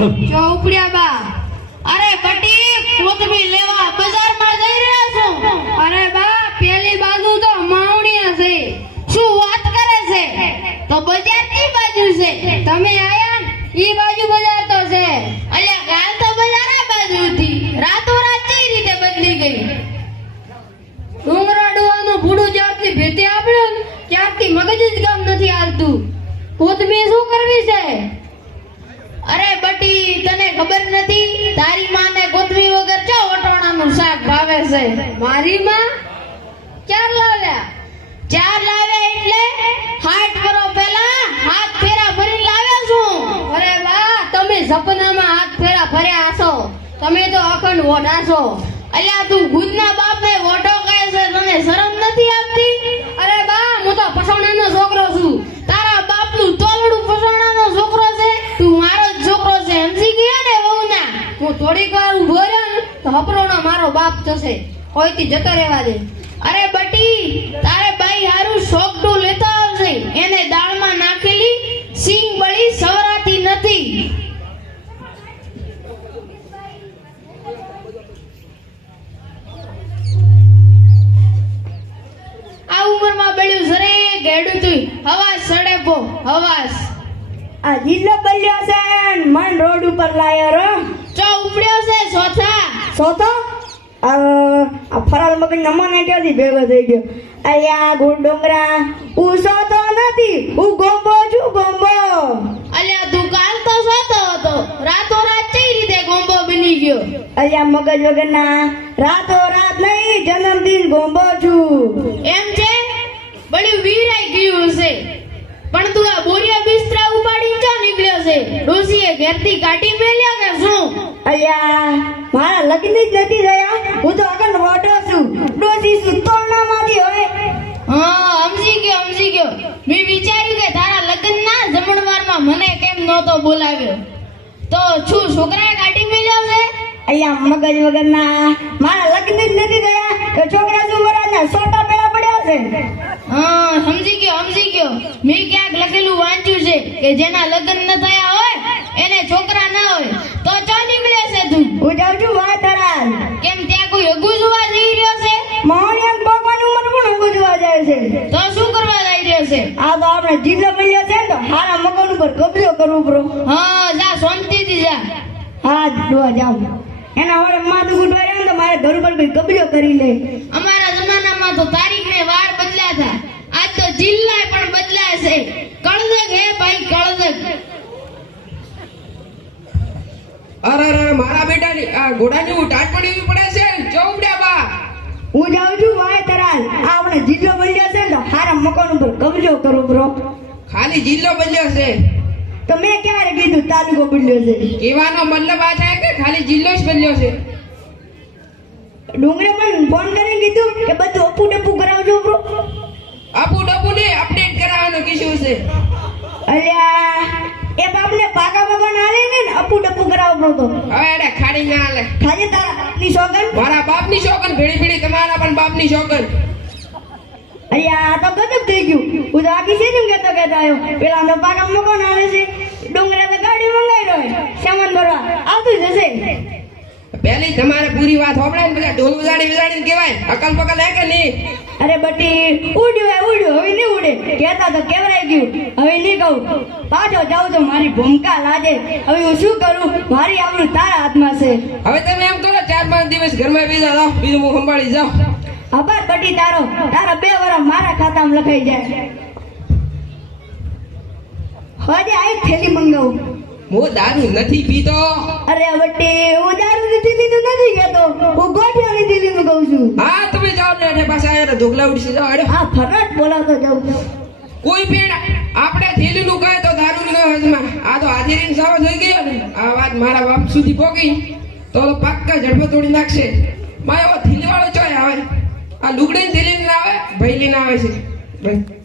ચોપડિયા બા અરે બટી કોથમી લેવા બજારમાં જઈ રહ્યા છો અરે બા પેલી બાજુ તો માવણીયા છે શું વાત કરે છે તો બજાર કી બાજુ છે તમે આયા ઈ બાજુ બજાર તો છે અલ્યા ગાલ તો બજાર આ બાજુ હતી રાતોરાત કઈ રીતે બદલી ગઈ ડુંગરા ડોવાનું ભૂડું જ્યારથી ભેટી આપ્યું ત્યારથી મગજ જ કામ નથી હાલતું કોથમી શું કરવી છે અરે બટી તને ખબર નથી તારી માને કોથમી વગર ચો વટોણાનું શાક ભાવે છે મારી માં ચાર લાવ્યા એટલે હાથ કરો પેલા હાથ ફેરા ભરી લાવ્યા છું અરે વાહ તમે સપનામાં હાથ ફેરા ભર્યા હશો તમે તો અખંડ વોઢા છો અલ્યા તું ગુજના બાપને વોઢો કહે છે તને શરમ નથી આવતી અરે બા હું તો પસોણાનો છોકરો છું તારા બાપનું તોલડું પસોણાનો છોકરો છે તું મારો જ છોકરો છે સમજી ગયા ને વહુના હું થોડીક વાર ઊભો રહ્યો ને તો હપરોનો મારો બાપ જશે કોઈથી જતો રહેવા દે અરે બટી તારે બાઈ હારું શોકડું લેતો આવશે એને દાળમાં નાખેલી સિંગ બળી સવરાતી નથી આ ઉંમરમાં બળ્યું સરે ગેડું તું હવાસ સડે પો હવાસ આ જિલ્લો બલ્યો છે મન રોડ ઉપર લાયો રો ચો ઉપડ્યો છે સોથા સોતો આ ફરાલ મગજ નમો ને ક્યાંથી ભેગો થઈ ગયો અલ્યા ગુડ ડુંગરા હું સોતો નથી હું ગોંબો છું ગોંબો અલ્યા તું કાલ તો સોતો હતો રાતોરાત કઈ રીતે ગોંબો બની ગયો અલ્યા મગજ વગરના રાતો રાત નહીં જન્મદિન ગોંબો છું એમ છે બળ્યું વીરાઈ ગયું હશે પણ તું આ બોરિયા બિસ્તરા ઉપાડી ક્યાં નીકળ્યો છે ડોસીએ ઘેરથી કાઢી મેલ્યા કે શું અલ્યા મારા લગ્ન જ નથી થયા હું તો અગન વોટો છું ડોસી છું તોરણામાંથી હવે હા સમજી ગયો મેં વિચાર્યું કે તારા લગ્નના જમણવારમાં મને કેમ નહોતો બોલાવ્યો તો શું છોકરાએ કાઢી મેલ્યો છે અલ્યા મગજ વગરના મારા લગ્ન જ નથી થયા તો છોકરા શું વરાના સોટા પેલા પડ્યા છે હા સમજી ગયો મેં ક્યાંક લખેલું વાંચ્યું છે કે જેના લગ્ન ન થયા હોય એને છોકરા ન હોય તો ચો નીકળે છે તું હું જાઉં છું વાતરાલ કેમ ત્યાં કોઈ અગુ જોવા જઈ રહ્યો છે મોહણિયા ભગવાન ઉંમર પણ ઊભું જોવા જાય છે તો શું કરવા જઈ રહ્યો છે આ તો આપણે જિલ્લો મળ્યો છે ને તો હારા મકાન ઉપર કબજો કરવું પડો હા જા શાંતિથી જા હા જોવા જાઉં એના વડે માથું ગુટવાય ને તો મારે ઘર ઉપર કોઈ કબજો કરી લે અમારા જમાનામાં તો તારીખ ને વાર બદલ્યા હતા આજ તો જિલ્લા પણ બદલાય છે કળદક હે ભાઈ કળદક અરે મારા બેટાની આ ઘોડાની હું ટાટ પડી પડે છે ચોપડ્યા બા હું જાઉં છું વાતરાલ આ આપણે જિલ્લો મળ્યો છે ને તો હારા મકાન ઉપર કબજો કરવો બ્રો ખાલી જિલ્લો બદલ્યો છે તો મેં ક્યારે કીધું તાલુકો બદલ્યો છે કહેવાનો મતલબ આ છે કે ખાલી જિલ્લો જ બદલ્યો છે ડુંગરે પણ ફોન કરીને કીધું કે બધું અપુ ડપુ કરાવજો બ્રો આપુ ડપુ ને અપડેટ કરાવવાનું કીધું છે અલ્યા એ બાપને પાકા મકાન આલે ને અપુ ડપુ કરાવ બ્રો તો હવે એડે ખાડી ના આલે ખાજે તારાની સોગન મારા બાપની શોકન ભેડી તમારા પણ બાપની શોકન અલ્યા આ તો ગજબ થઈ ગયું હું તો આખી છે કેતો આવ્યો પેલા તો પાકા મકાન આલે છે ડુંગરે તો ગાડી મંગાઈ રહ્યો સામાન ભરવા આવતું જશે પહેલી તમારે પૂરી વાત હોબળે ને બધા ઢોલ વજાડીને કહેવાય અકલ પકલ હે કે નહીં અરે બટી ઉડ્યું હવે નહીં ઉડે કહેતા તો કેવરાઈ ગયું હવે નહીં કહું પાછો જાઉં તો મારી ભૂમકા લાગે હવે હું શું કરું મારી આબરૂ તારા હાથમાં છે હવે તમે એમ કરો 4-5 દિવસ ઘરમાં બેસા જાઓ બીજું હું સંભાળી જાઉં આભાર બટી તારા 2 વર્ષ મારા ખાતામાં લખાઈ જાય હજે આઈ થેલી મંગાવું હું દારૂ નથી પીતો અરે બટી હું દારૂ નથી લીધું નથી કહેતો હું ગોઠિયાની દિલ્હીનું કહું છું હા તમે જાઓ ને એટલે પાછા આયા ઢોકલા ઉડસી જાઓ હેડો હા ફરજ બોલાવતો જાઉં કોઈ પેડ આપણે થેલીનું કહે તો દારૂ ન હજમાં આ તો હાજરીને સાવ થઈ ગયો ને આ વાત મારા બાપ સુધી પહોંચી તો પાક્કા ઝડપે તોડી નાખશે માં એવો થેલીવાળો ચોય આવે આ લુગડીની થેલી ના આવે ભૈલી ના આવે છે ભાઈ